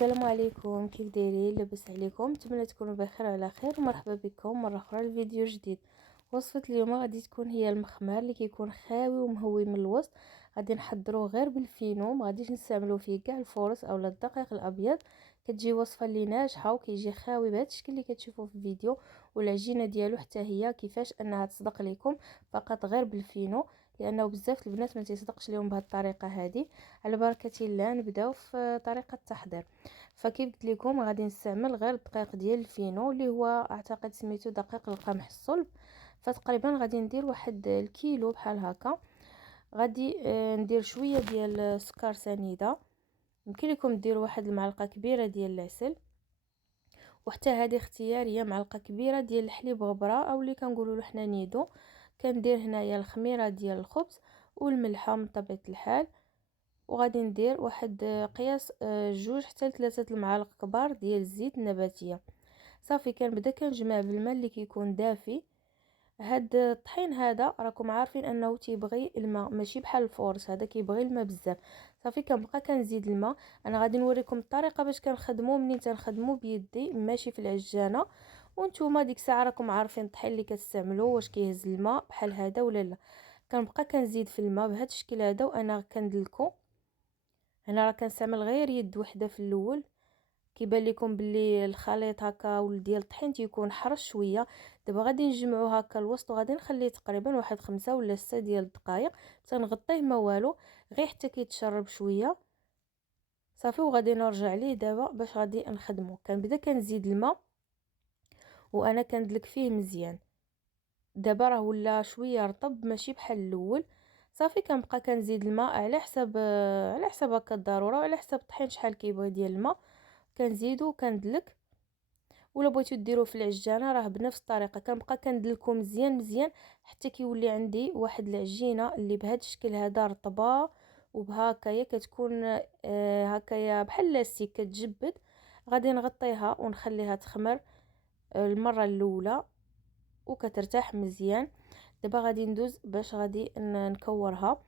السلام عليكم، كيف دايرين؟ لاباس عليكم؟ نتمنى تكونوا بخير وعلى خير. ومرحبا بكم مره اخرى لفيديو جديد. وصفه اليوم غادي تكون هي المخمار اللي كيكون خاوي ومهوي من الوسط. غادي نحضروه غير بالفينو، ما غاديش نستعملوا فيه كاع الفورص اولا الدقيق الابيض. كتجي وصفه اللي ناجحه وكيجي خاوي بهذا الشكل اللي كتشوفوه في الفيديو. والعجينه ديالو حتى هي كيفاش انها تصدق لكم فقط غير بالفينو، لانه بزاف البنات ما تصدقش لهم بهذه الطريقه هذه. على بركه الله نبداو في طريقه التحضير. فكيف قلت لكم غادي نستعمل غير الدقيق ديال الفينو اللي هو اعتقد سميتو دقيق القمح الصلب. فتقريبا غادي ندير واحد الكيلو بحال هكا. غادي ندير شويه ديال السكر سنيده. يمكن لكم ديروا واحد المعلقه كبيره ديال العسل، وحتى هذه اختياريه، معلقه كبيره ديال الحليب غبره او اللي كنقولوا له حنا نيدو. كندير هنايا الخميره ديال الخبز والملحه من طبيعه الحال. وغادي ندير واحد قياس 2 حتى 3 المعالق كبار ديال الزيت النباتيه. صافي كنبدا كنجمع بالماء اللي كيكون دافي. هاد الطحين هذا راكم عارفين انه تيبغي الماء، ماشي بحال الفورس هذا كيبغي الماء بزاف. صافي كنبقى كنزيد الماء. انا غادي نوريكم الطريقه باش كنخدمو منين تنخدمو بيدي ماشي في العجانه. وانتوما ديك الساعه راكم عارفين الطحين اللي كتستعملوه واش كيهز الماء بحال هذا ولا لا. كنبقى كنزيد في الماء بهذا الشكل هذا وانا كندلكو. هنا راه كنستعمل غير يد وحده في الاول. كيبان لكم باللي الخليط هكا ول ديال الطحين تيكون حرش شويه. دابا غادي نجمعو هكا الوسط وغادي نخليه تقريبا واحد 5 ولا 6 ديال الدقائق. تنغطيه ما والو غير حتى كيتشرب شويه. صافي وغادي نرجع ليه دابا باش غادي نخدمو. كنبدا كنزيد الماء وانا كندلك فيه مزيان. دابا راه ولا شويه رطب ماشي بحال الاول. صافي كنبقى كنزيد الماء على حسب هكا الضروره وعلى حسب الطحين شحال كيبغي ديال الماء. كنزيدو وكندلك. ولا بغيتو ديروه في العجانه راه بنفس الطريقه كنبقى كندلكو مزيان مزيان حتى كيولي عندي واحد العجينه اللي بهذا الشكل هذا رطبه. وبهكايا كتكون هكايا بحال لاستيك كتجبد. غادي نغطيها ونخليها تخمر المره الاولى وكترتاح مزيان. دابا غادي ندوز باش غادي نكورها.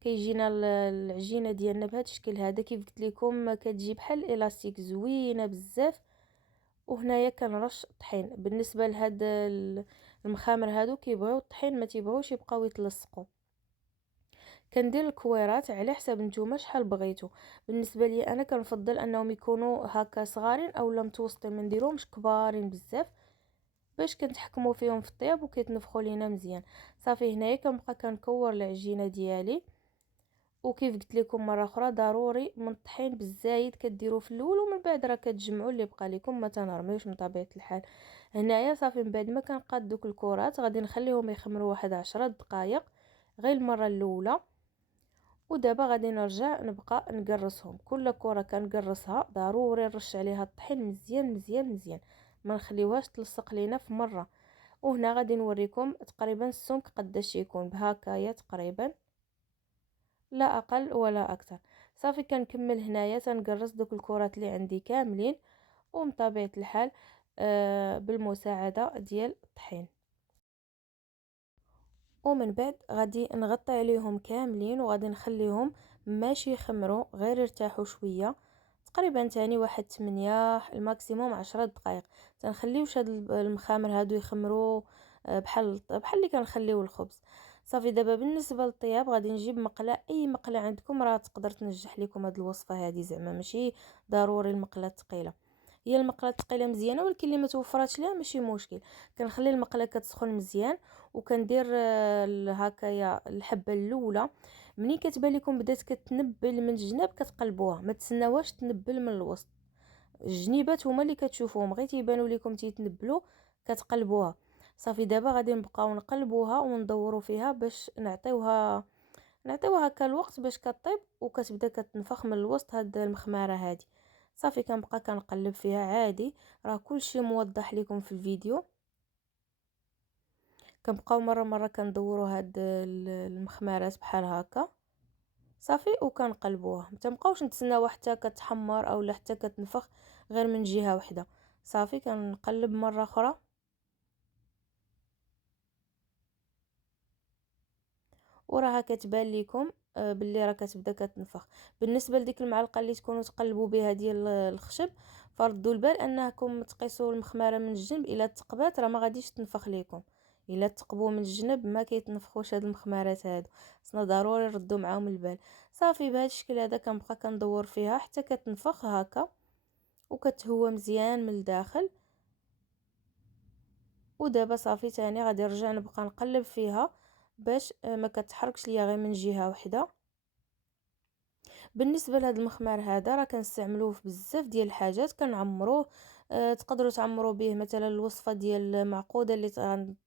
كيجينا العجينه ديالنا بهذا الشكل هذا كيف قلت لكم كتجي بحال الاستيك زوينه بزاف. وهنايا كنرش الطحين بالنسبه لهاد المخامر هادو كيبغيو الطحين ما تيبغيوش يبقاو يتلصقوا. كندير الكويرات على حساب نتوما شحال بغيتو. بالنسبه لي انا كنفضل انهم يكونوا هكا صغارين اولا متوسطين، ما نديرهمش كبارين بزاف باش كنتحكموا فيهم في الطياب وكيتنفخوا لينا مزيان. صافي هنايا كنبقى كنكور العجينه ديالي. وكيف قلت لكم مره اخرى ضروري من الطحين بالزايد كديروا في الاول ومن بعد راه كتجمعوا اللي بقى لكم، ما تنرميوش من طبيعه الحال. هنايا صافي من بعد ما كنقاد دوك الكرات غادي نخليهم يخمروا واحد 10 دقائق غير المره الاولى. ودابا غادي نرجع نبقى نقرصهم. كل كره كنقرصها ضروري نرش عليها الطحين مزيان مزيان مزيان، ما نخليوهاش تلصق لينا في مره. وهنا غادي نوريكم تقريبا السمك قداش يكون بهكايا تقريبا، لا اقل ولا اكثر. صافي كنكمل هنايا تنقرص دوك الكرات اللي عندي كاملين ومن طبيعه الحال بالمساعده ديال الطحين. ومن بعد غادي نغطي عليهم كاملين وغادي نخليهم ماشي يخمروا غير يرتاحوا شويه تقريبا تاني واحد 8 الماكسيموم 10 دقائق. تنخليوش هاد المخامر هادو يخمروا بحال اللي كنخليو الخبز. صافي دابا بالنسبه للطياب غادي نجيب مقله، اي مقله عندكم راه تقدر تنجح لكم هاد الوصفه هذه، زعما ماشي ضروري المقله الثقيله. هي المقله الثقيله مزيانه ولكن اللي ما توفراتش ليها ماشي مشكل. كنخلي المقله كتسخن مزيان وكندير هكايا الحبه الاولى. ملي كتبان لكم بدات كتنبل من الجناب كتقلبوها، ما تسناوهاش تنبل من الوسط. الجنيبات هما اللي كتشوفوهم غير تيبانوا لكم تيتنبلوا كتقلبوها. صافي دابا غادي نبقاو نقلبوها وندوروا فيها باش نعطيوها هكا الوقت باش كطيب وكتبدا كتنفخ من الوسط هاد المخماره هادي. صافي كنبقى كنقلب فيها عادي، راه كلشي موضح لكم في الفيديو. كنبقاو مره كندوروا هاد المخمارات بحال هكا. صافي وكنقلبوها، ما تنبقاوش نتسناو حتى كتحمر اولا حتى كتنفخ غير من جهه واحده. صافي كنقلب مره اخرى. وراها كتبان لكم باللي راه كتبدا كتنفخ. بالنسبه لديك المعلقه اللي تكونوا تقلبوا بها ديال الخشب، فردوا البال انكم تقيسوا المخماره من الجنب، الا تقبات راه ما غاديش تنفخ ليكم. الا تقبوا من الجنب ما كيتنفخوش هاد المخمارات هادو، خصنا ضروري نردوا معاهم البال. صافي بهذا الشكل هذا كنبقى كندور فيها حتى كتنفخ هكا وكتهوى مزيان من الداخل. ودابا صافي تاني غادي نرجع نبقى نقلب فيها باش ما كتحركش ليا غير من جهه واحده. بالنسبه لهذا المخمار هذا راه كنستعملوه في بزاف ديال الحاجات، كنعمروه. تقدروا تعمروا به مثلا الوصفه ديال المعقوده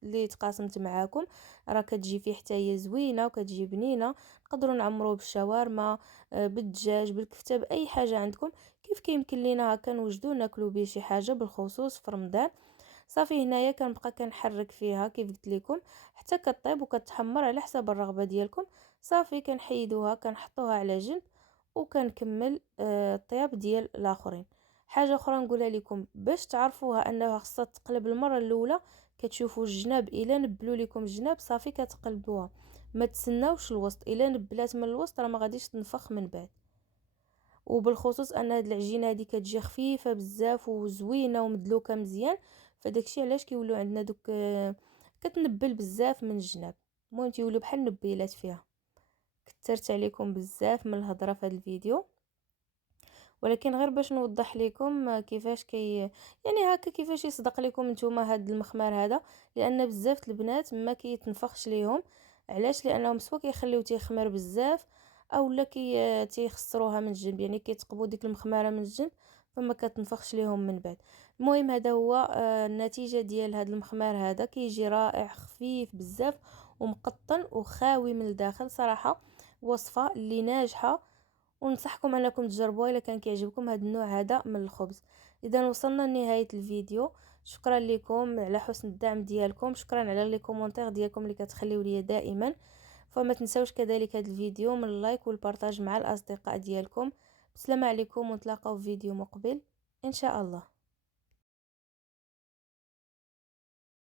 اللي تقاسمت معاكم، راه كتجي فيه حتى هي زوينه وكتجي بنينه. نقدروا نعمروه بالشاورما، بالدجاج، بالكفته، باي حاجه عندكم. كيف كيمكن لينا هكا نوجدوا ناكلوا به شي حاجه بالخصوص في رمضان. صافي هنايا كنبقى كنحرك فيها كيف قلت لكم حتى كطيب وكتحمر على حسب الرغبه ديالكم. صافي كنحيدوها كنحطوها على جنب وكنكمل الطياب ديال الاخرين. حاجه اخرى نقولها لكم باش تعرفوها انها خصها تقلب المره الاولى، كتشوفوا الجناب الا نبلوا لكم الجناب صافي كتقلبوها، ما تسناوش الوسط. الا نبلات من الوسط راه ما غاديش تنفخ من بعد. وبالخصوص ان هاد العجينه هادي كتجي خفيفه بزاف وزوينه ومدلوكه مزيان، فداكشي علاش كيولوا عندنا دوك كتنبل بزاف من الجناب. المهم تيولوا بحال النبيلات فيها. كثرت عليكم بزاف من الهضره في هذا الفيديو، ولكن غير باش نوضح لكم كيفاش يعني هكا كيفاش يصدق لكم نتوما هاد المخمار هذا. لان بزاف البنات ما كيتنفخش ليهم. علاش؟ لانهم سوا كيخليو تيخمر بزاف اولا تيخسروها من الجنب، يعني كيتقبوا ديك المخماره من الجنب فما كتنفخش ليهم من بعد. المهم هذا هو النتيجه ديال هاد المخمار هذا، كيجي رائع خفيف بزاف ومقطن وخاوي من الداخل. صراحه وصفه اللي ناجحه، وننصحكم انكم تجربوها الا كان كيعجبكم هذا النوع هذا من الخبز. اذا وصلنا لنهايه الفيديو. شكرا لكم على حسن الدعم ديالكم، شكرا على لي كومونتير ديالكم اللي كتخليو لي دائما. فما تنساوش كذلك هذا الفيديو من اللايك والبارطاج مع الاصدقاء ديالكم. بسلامه عليكم ونتلاقاو في فيديو مقبل ان شاء الله.